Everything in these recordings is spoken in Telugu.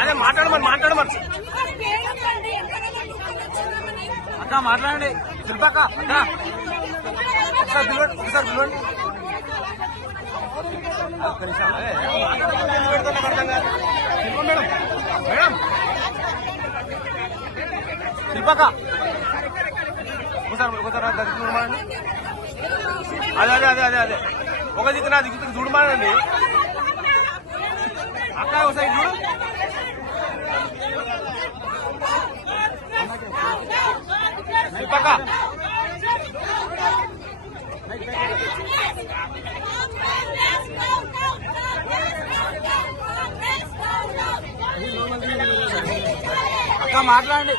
అదే మాట్లాడమని అక్క మాట్లాడండి శిల్పక్క ఒకసారి పిలవండి ఒక్క నిమిషం అర్థం కాదు శిల్ప మేడం శిల్పక్క ఒకసారి దగ్గర చూడమానండి అదే ఒక దిక్కు నా దిక్కు చూడమానండి అక్క ఒకసారి చూడు శిల్పక్క అక్క మాట్లాడండి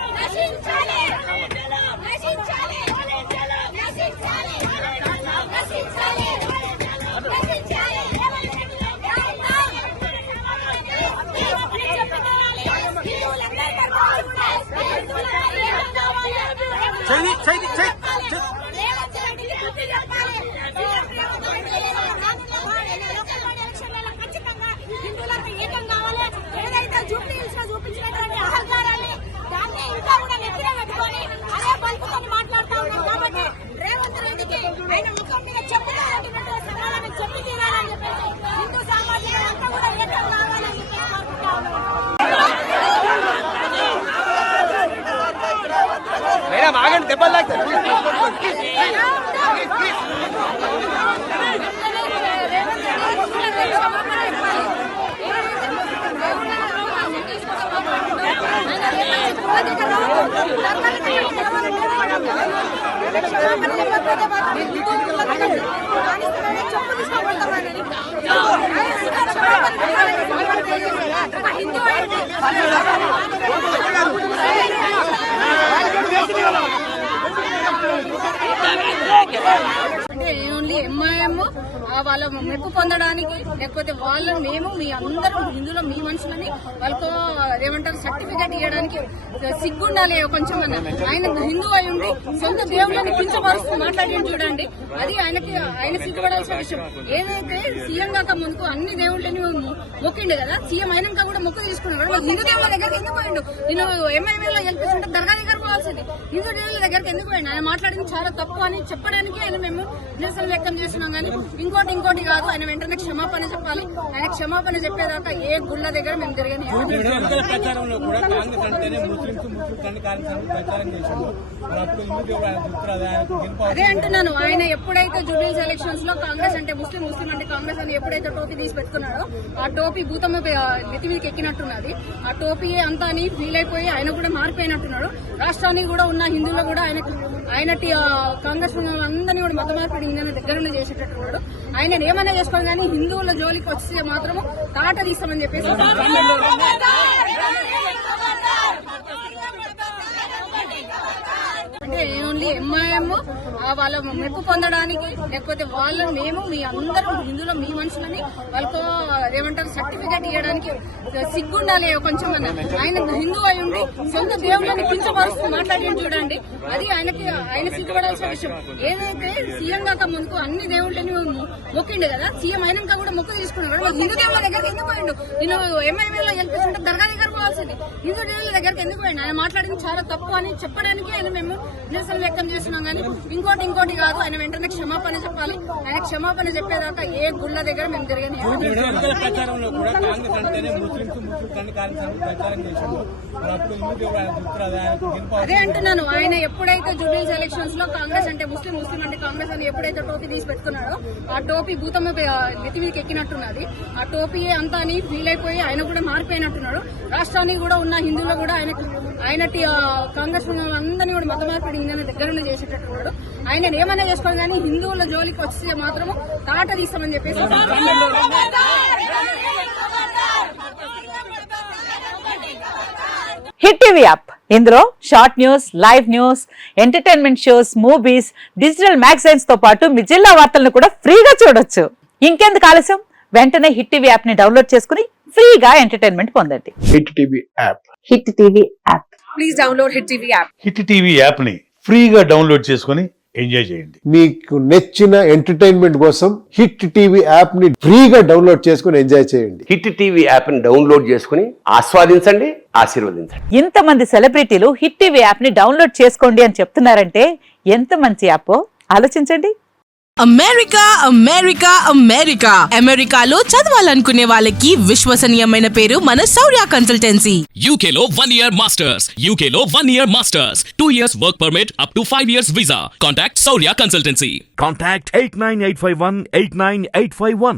చూపించినటువంటి అహంకారాన్ని దాన్ని ఇంకా కూడా నెత్తిన పెట్టుకొని అదే పలుకుతో మాట్లాడుతూ ఉన్నాం కాబట్టి రేవంత్ రెడ్డికి ఆయన ముఖం మీద చెప్పుకోవాలంటే సమాధానం చెప్పి తీరాలని చెప్పేసి హిందూ సామాజిక అంతా కూడా ఏకం కావాలని చెప్పేసి కోరుకుంటా మేడం ఆగండి దెబ్బలు తాకుతారు అంటే ఓన్లీ ఎంఐఎం వాళ్ళ మెప్పు పొందడానికి లేకపోతే వాళ్ళని మేము మీ అందరం హిందువులో మీ మనుషులని వాళ్ళతో ఏమంటారు సర్టిఫికేట్ ఇవ్వడానికి సిగ్గుండాలి కొంచెం ఆయన హిందూ అయి ఉండి సొంత దేవుళ్ళని కించపరుస్తూ మాట్లాడి చూడండి అది ఆయన సిగ్గుపడాల్సిన విషయం. ఏదైతే సీఎం కాక ముందుకు అన్ని దేవుళ్ళని మొక్కిండు కదా, సీఎం అయినాక కూడా మొక్కు తీసుకున్నాడు. హిందూ దేవుళ్ళ దగ్గరికి ఎందుకు పోయిండు? నేను ఎంఐఎంలో గెలిపిస్తుంటే దర్గా దగ్గర పోవాల్సింది, హిందూ దేవుళ్ళ దగ్గరికి ఎందుకు పోయిండు? ఆయన మాట్లాడింది చాలా తప్పు అని చెప్పడానికి ఆయన మేము నిరసన వ్యక్తం చేస్తున్నాం. కానీ ఇంకోటి కాదు, ఆయన వెంటనే క్షమాపణ చెప్పాలి. ఆయన క్షమాపణ చెప్పేదాకా ఏ గుళ్ళ దగ్గర మేము తిరగని. అదే అంటున్నాను, ఆయన ఎప్పుడైతే జూబ్లీస్ ఎలక్షన్స్ లో కాంగ్రెస్ అంటే ముస్లిం అంటే కాంగ్రెస్ అని ఎప్పుడైతే టోపీ తీసి పెట్టుకున్నాడో ఆ టోపీ భూతమ్మ నెత్తి మీదకి ఎక్కినట్టున్నది. ఆ టోపీ అంతా అని ఫీల్ అయిపోయి ఆయన కూడా మారిపోయినట్టున్నాడు. రాష్ట్రానికి కూడా ఉన్న హిందువులు కూడా ఆయన కాంగ్రెస్ అందరినీ కూడా మత మార్పిడి దగ్గరనే చేసేటట్టున్నాడు. ఆయన ఏమైనా చేసుకోవాలి కానీ హిందువుల జోలికి వస్తే మాత్రము తాట తీస్తామని చెప్పేసి అంటే ఓన్లీ ఎంఐఎం వాళ్ళ మెప్పు పొందడానికి లేకపోతే వాళ్ళని మేము మీ అందరం హిందువులో మీ మనుషులని వాళ్ళతో ఏమంటారు సర్టిఫికేట్ ఇవ్వడానికి సిగ్గుండాలి కొంచెం ఆయన హిందూ అయి ఉండి సొంత దేవుళ్ళని కించపరుస్తూ మాట్లాడి చూడండి అది ఆయన సిగ్గుపడాల్సిన విషయం. ఏదైతే సీఎం కాక ముందుకు అన్ని దేవుళ్ళని మొక్కిండు కదా, సీఎం అయినాక కూడా మొక్కు తీసుకున్నాడు. హిందూ దేవుళ్ళ దగ్గరికి ఎందుకు పోయిండు? నేను ఎంఐఎంలో గెలిపిస్తుంటే దర్గా దగ్గర పోవాల్సింది, హిందూ దేవుళ్ళ దగ్గరికి ఎందుకు పోయిండు? ఆయన మాట్లాడింది చాలా తప్పు అని చెప్పడానికి ఆయన మేము నిరసన వ్యక్తం చేస్తున్నాం కానీ ఇంకోటి కాదు. ఆయన వెంటనే క్షమాపణ చెప్పాలి. ఆయన క్షమాపణ చెప్పేదాకా ఏ గుళ్ళ దగ్గర మేము తిరగని ఎన్నికల ప్రచారంలో కూడా కాంగ్రెస్ అంటేనే ముస్లింస్ అని కాంగ్రెస్ ప్రచారం చేశారు. మరి అప్పుడు హిందూ దేవుడు గుర్తురాదు, ఆయనకు దింపు అదే అంటున్నాను. ఆయన ఎప్పుడైతే జూబ్లీస్ ఎలక్షన్స్ లో కాంగ్రెస్ అంటే ముస్లిం అంటే కాంగ్రెస్ అని ఎప్పుడైతే టోపీ తీసి పెట్టుకున్నాడో ఆ టోపీ భూతమ్మ నెత్తి మీదకి ఎక్కినట్టున్నది. ఆ టోపీ అంతా అని ఫీల్ అయిపోయి ఆయన కూడా మారిపోయినట్టున్నాడు. రాష్ట్రానికి కూడా ఉన్న హిందువులు కూడా ఆయన కాంగ్రెస్ అందరినీ కూడా మత మార్పిడి ఇంజన్ దగ్గరలో చేసేటట్టున్నాడు. ఆయన ఏమైనా చేసుకోవాలి కానీ హిందువుల జోలికి వస్తే మాత్రము తాట తీస్తామని చెప్పేసి హిట్ టీవీ యాప్ ఇందులో short news, live news, entertainment shows, movies, digital magazines తో పాటు మీ జిల్లా వార్తలను కూడా ఫ్రీగా చూడొచ్చు. ఇంకెందుకు ఆలస్యం, వెంటనే హిట్ టీవీ యాప్ ని డౌన్లోడ్ చేసుకుని ఫ్రీగా ఎంటర్టైన్మెంట్ పొందండి. Hit TV app. Hit TV app. Please download hit TV app. Hit TV app ని ఫ్రీగా డౌన్లోడ్ చేసుకుని ఎంజాయ్ చేయండి. మీకు నచ్చిన ఎంటర్టైన్మెంట్ కోసం హిట్ టీవీ యాప్ ని ఫ్రీగా డౌన్లోడ్ చేసుకుని ఎంజాయ్ చేయండి. హిట్ టీవీ యాప్ ని డౌన్లోడ్ చేసుకుని ఆస్వాదించండి, ఆశీర్వదించండి. ఇంతమంది సెలబ్రిటీలు హిట్ టీవీ యాప్ ని డౌన్లోడ్ చేసుకోండి అని చెప్తున్నారంటే ఎంత మంచి యాప్ ఆలోచించండి. అమెరికా అమెరికా అమెరికా అమెరికాలో చదవాలనుకునే వాళ్ళకి విశ్వసనీయమైన పేరు మన శౌర్య కన్సల్టెన్సీ. UK లో 1 year masters, UK లో 1 year masters, 2 years work permit up to 5 years visa. Contact Saurya Consultancy. Contact 89851 89851.